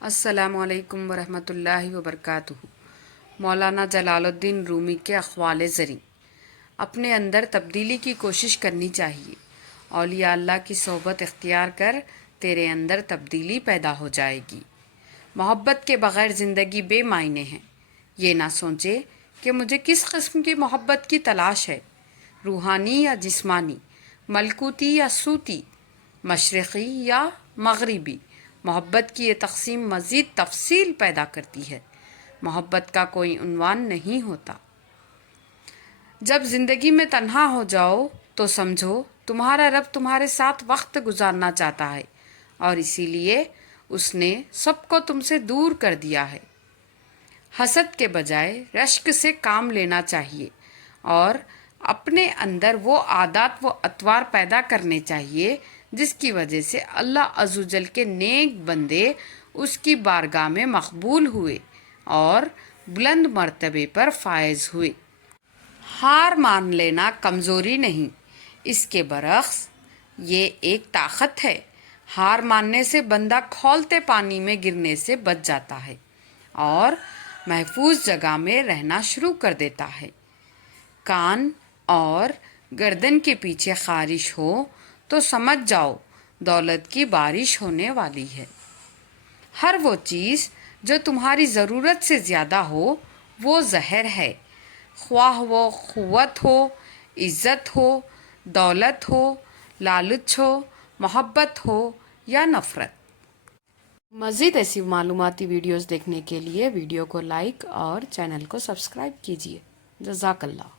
السلام علیکم ورحمۃ اللہ وبرکاتہ۔ مولانا جلال الدین رومی کے اقوال زریں: اپنے اندر تبدیلی کی کوشش کرنی چاہیے۔ اولیاء اللہ کی صحبت اختیار کر تیرے اندر تبدیلی پیدا ہو جائے گی۔ محبت کے بغیر زندگی بے معنی ہے۔ یہ نہ سوچے کہ مجھے کس قسم کی محبت کی تلاش ہے، روحانی یا جسمانی، ملکوتی یا صوتی، مشرقی یا مغربی۔ محبت کی یہ تقسیم مزید تفصیل پیدا کرتی ہے۔ محبت کا کوئی عنوان نہیں ہوتا۔ جب زندگی میں تنہا ہو جاؤ تو سمجھو تمہارا رب تمہارے ساتھ وقت گزارنا چاہتا ہے، اور اسی لیے اس نے سب کو تم سے دور کر دیا ہے۔ حسد کے بجائے رشک سے کام لینا چاہیے، اور اپنے اندر وہ عادات و اطوار پیدا کرنے چاہیے جس کی وجہ سے اللہ عز و جل کے نیک بندے اس کی بارگاہ میں مقبول ہوئے اور بلند مرتبے پر فائز ہوئے۔ ہار مان لینا کمزوری نہیں، اس کے برعکس یہ ایک طاقت ہے۔ ہار ماننے سے بندہ کھولتے پانی میں گرنے سے بچ جاتا ہے اور محفوظ جگہ میں رہنا شروع کر دیتا ہے۔ کان اور گردن کے پیچھے خارش ہو تو سمجھ جاؤ دولت کی بارش ہونے والی ہے۔ ہر وہ چیز جو تمہاری ضرورت سے زیادہ ہو وہ زہر ہے، خواہ وہ قوت ہو، عزت ہو، دولت ہو، لالچ ہو، محبت ہو یا نفرت۔ مزید ایسی معلوماتی ویڈیوز دیکھنے کے لیے ویڈیو کو لائک اور چینل کو سبسکرائب کیجیے۔ جزاک اللہ۔